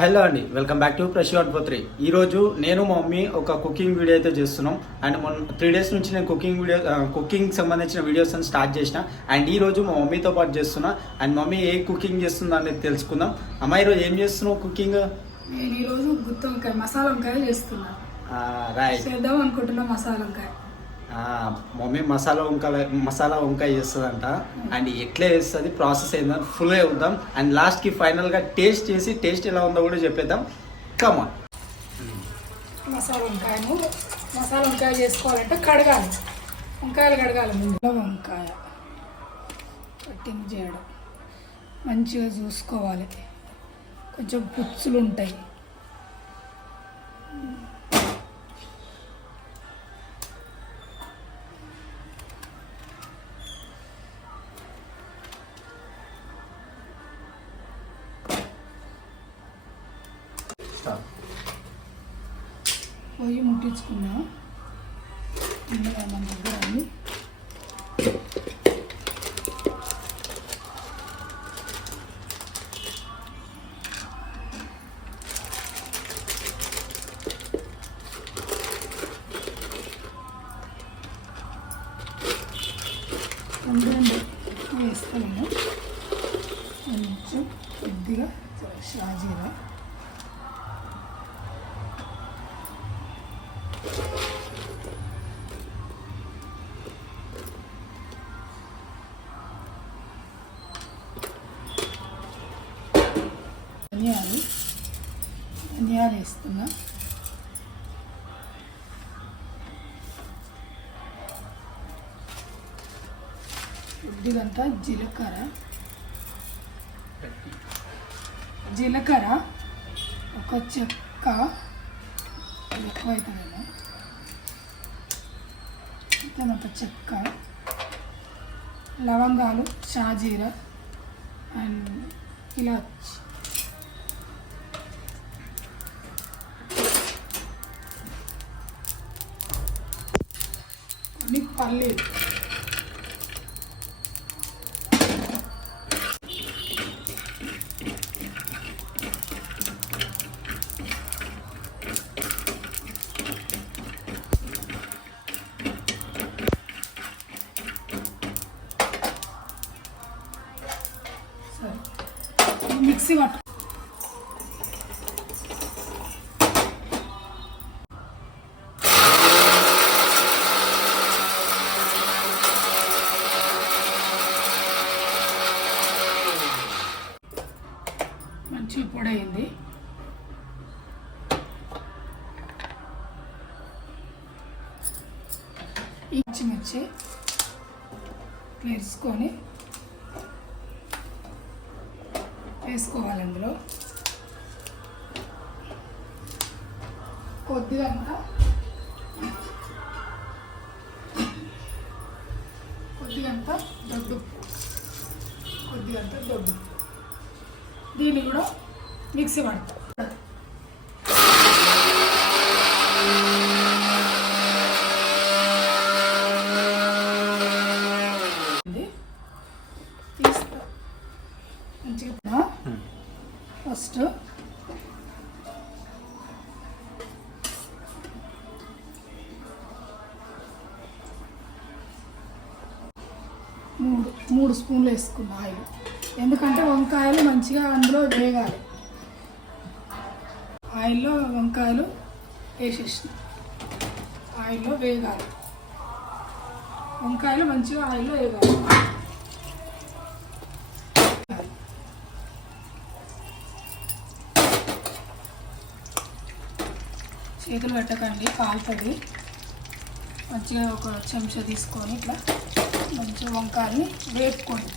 Hello అండి, welcome back to Prashanth పోత్రి. ఈరోజు నేను మా మమ్మీ ఒక కుకింగ్ వీడియో అయితే చేస్తున్నాం. అండ్ మొన్న 3 days నుంచి నేను కుకింగ్ సంబంధించిన వీడియోస్ అని స్టార్ట్ చేసిన. అండ్ ఈ రోజు మా మమ్మీతో పాటు చేస్తున్నా. అండ్ మమ్మీ ఏ కుకింగ్ చేస్తుందో అనేది తెలుసుకుందాం. అమ్మ, ఈరోజు ఏం చేస్తున్నావు కుకింగ్? నేను ఈరోజు గుత్తి వంకాయ మసాలా వంకాయ చేస్తున్నా. రైట్, చేద్దాం అనుకుంటున్నా మసాలా వంకాయ. మమ్మీ మసాలా వంకాయ చేస్తుందంట. అండ్ ఎట్లా చేస్తుంది, ప్రాసెస్ ఏందని ఫుల్గా చూద్దాం. అండ్ లాస్ట్కి ఫైనల్గా టేస్ట్ చేసి టేస్ట్ ఎలా ఉందో కూడా చెప్పేద్దాం. కమాన్. మసాలా వంకాయ చేసుకోవాలంటే కడగాలి, వంకాయలు కడగాలి. ముందు వంకాయ కట్టింగ్ చేయడం మంచిగా చూసుకోవాలి, కొంచెం పుచ్చులు ఉంటాయి. పొయ్యి ముట్టించుకున్నా మన దగ్గర అన్ని రెండు వేస్తాను. కొంచెం కొద్దిగా షాజీరా, ధనియాలు వేస్తున్నా. కొద్దిగంత జీలకర్ర, ఒక చెక్క ఎక్కువ అవుతుందేమో, ఇంత చెక్క, లవంగాలు, షాజీరా అండ్ ఇలాచి, కొన్ని పల్లీలు, మిక్సీ పట్టు. మంచిగా పొడి అయింది. ఈ పచ్చిమిర్చి వేసుకోవాలి. అందులో కొద్దిగా దొడ్డు, దీన్ని కూడా మిక్సీ పడతాం. మంచిగా ఫస్ట్ మూడు స్పూన్లు వేసుకున్న ఆయిల్, ఎందుకంటే వంకాయలు మంచిగా అందులో వేగాలి. ఆయిల్లో వంకాయలు వేసేసిన, ఆయిల్లో వేగాలి, వంకాయలు మంచిగా ఆయిల్లో వేగాలి. చేతులు పెట్టకండి, కాలుతుంది. మంచిగా ఒక చెంచా తీసుకొని ఇట్లా మంచిగా వంకాయని వేపుకోండి.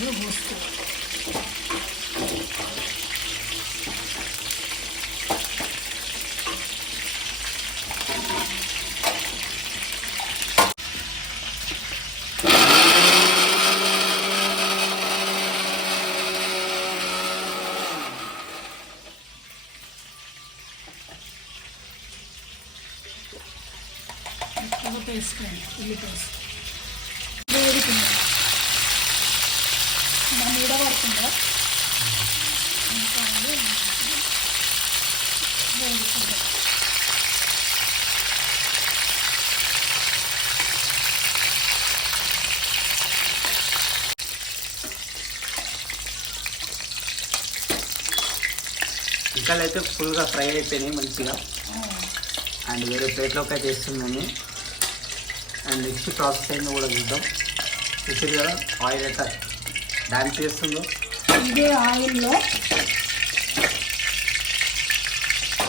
పోసుకోవాలి. పేస్ట్ అండి, ఉల్లి పేస్ట్ వేడుతుంది మన మీద పడుతుందా వేడుతుంది. చికెన్ అయితే ఫుల్గా ఫ్రై అయిపోయినాయి మంచిగా. అండ్ వేరే ప్లేట్లోకి అయితే వేస్తున్నాము. అండ్ నెక్స్ట్ ప్రాసెస్ అయిందో కూడా చూద్దాం. చూసారు కదా ఆయిల్ అయితే డాన్స్ చేస్తుందో. ఇదే ఆయిల్లో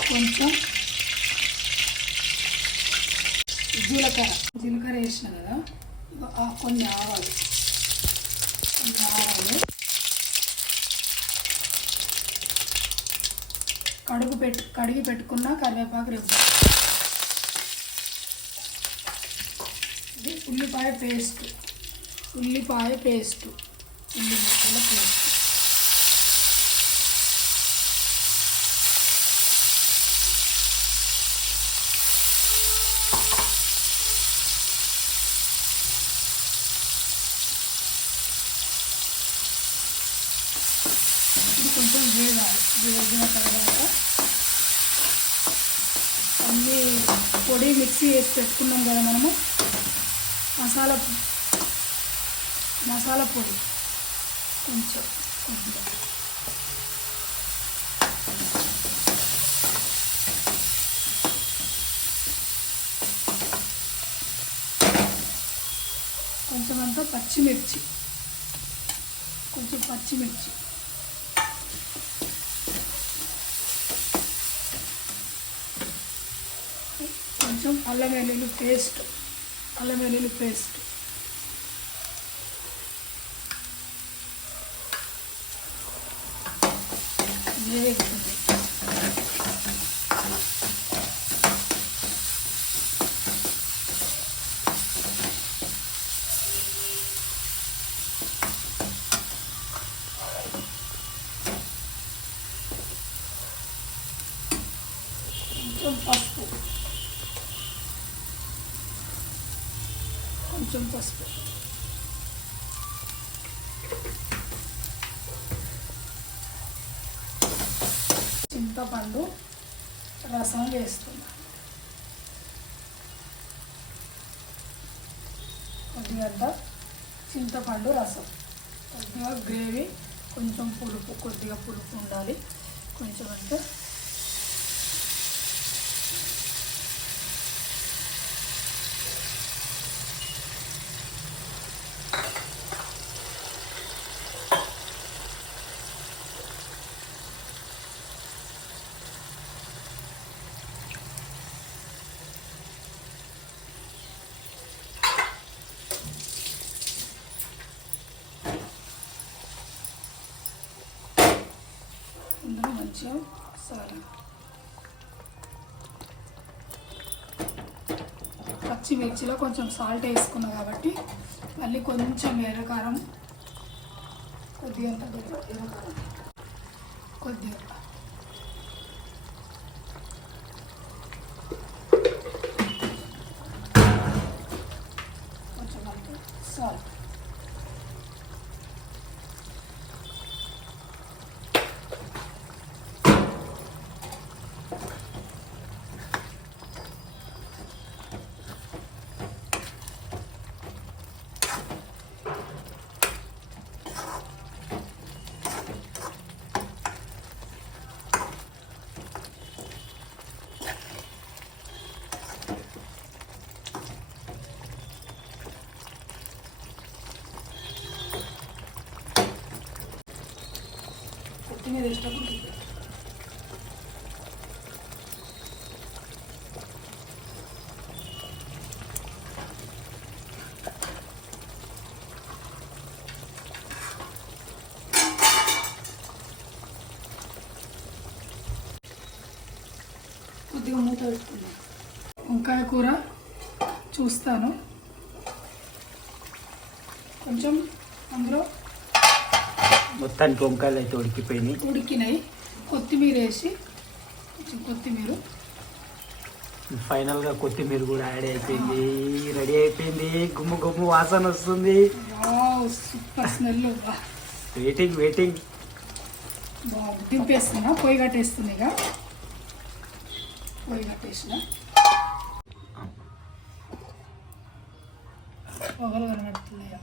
కొంచెం జీలకర్ర వేసిన కదా, కొన్ని ఆవాలు కడిగి పెట్టుకున్న కరివేపాకు రేపు ఇది ఉల్లిపాయ పేస్ట్ ఉల్లి ముక్కల పేస్ట్ ఇది కొంచెం వేగిన తర్వాత అన్నీ పొడి మిక్సీ వేసి పెట్టుకున్నాం కదా మనము, మసాలా పొడి కొంచెం కొంచెం అంతా పచ్చిమిర్చి కొంచెం అల్లం వెల్లుల్లి పేస్ట్ వేగుతుంది. కొంచెం పసుపు చింతపండు రసం వేస్తున్నాను. కొద్దిగంత చింతపండు రసం, కొద్దిగా గ్రేవీ, కొంచెం కొద్దిగా పులుపు ఉండాలి. కొంచెం అంటే ఇందులో మంచిగా పచ్చిమిర్చిలో కొంచెం సాల్ట్ వేసుకున్నా కాబట్టి మళ్ళీ కొంచెం ఎర్రకారం, కొద్దిగా కొంచెం అంటే సాల్ట్. కొత్తిమీర వేసినప్పుడు పెట్టుకుందాం. వంకాయ కూర చూస్తాను, కొంచెం అందులో మొత్తానికి వంకాయలు అయితే ఉడికిపోయినాయి. ఉడికినాయి. కొత్తిమీర వేసి కొంచెం కొత్తిమీర, ఫైనల్గా కొత్తిమీర కూడా యాడ్ అయిపోయింది. రెడీ అయిపోయింది. గుమ్ము గుమ్ము వాసన వస్తుంది. Wow super smell. Waiting waiting. బాగుంది. దింపేస్తున్నా, పొయ్యి కట్టేస్తుంది. ఇక పొయ్యి కట్టేసిన పొగలు కనబడుతున్నాయి.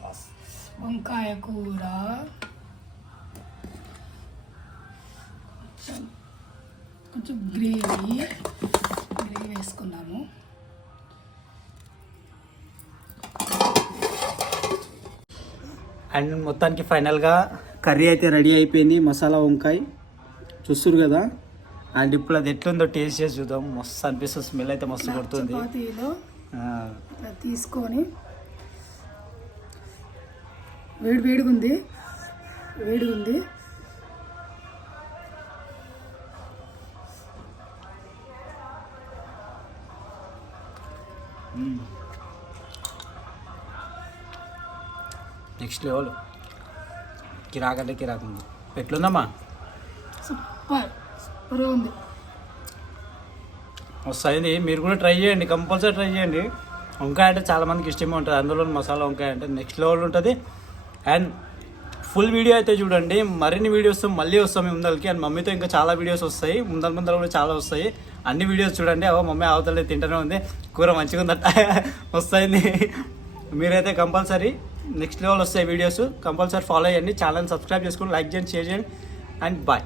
వంకాయ కూర కొంచెం గ్రేవీ వేసుకున్నాము. అండ్ మొత్తానికి ఫైనల్గా కర్రీ అయితే రెడీ అయిపోయింది. మసాలా వంకాయ చూస్తురు కదా. అండ్ ఇప్పుడు అది ఎట్లుందో టేస్ట్ చేసి చూద్దాం. మస్తు అనిపిస్తుంది. స్మెల్ అయితే మస్తు కొడుతుంది. చపాతీలో ఇట్లా తీసుకొని వేడిగా ఉంది. Next level. కిరాకంటే కిరాకుంది. ఎట్లుందమ్మా? సూపర్ ఉంది. వస్తుంది. మీరు కూడా ట్రై చేయండి, కంపల్సరీ ట్రై చేయండి. వంకాయ అంటే చాలా మందికి ఇష్టమే ఉంటుంది. అందులో మసాలా వంకాయ అంటే నెక్స్ట్ లెవెల్ ఉంటుంది. అండ్ ఫుల్ వీడియో అయితే చూడండి. మరిన్ని వీడియోస్ మళ్ళీ వస్తాం మీ ముందరికి. అండ్ మమ్మీతో ఇంకా చాలా వీడియోస్ వస్తాయి. ముందర కూడా చాలా వస్తాయి. అన్ని వీడియోస్ చూడండి. మమ్మీ అవతలే తింటూనే ఉంది. కూర మంచిగా ఉందట వస్తుంది. మీరైతే కంపల్సరీ నెక్స్ట్ లెవెల్ వస్తాయి వీడియోస్. కంపల్సరీ ఫాలో అయ్యండి. ఛానల్ సబ్స్క్రైబ్ చేసుకొని లైక్ చేయండి, షేర్ చేయండి. And bye.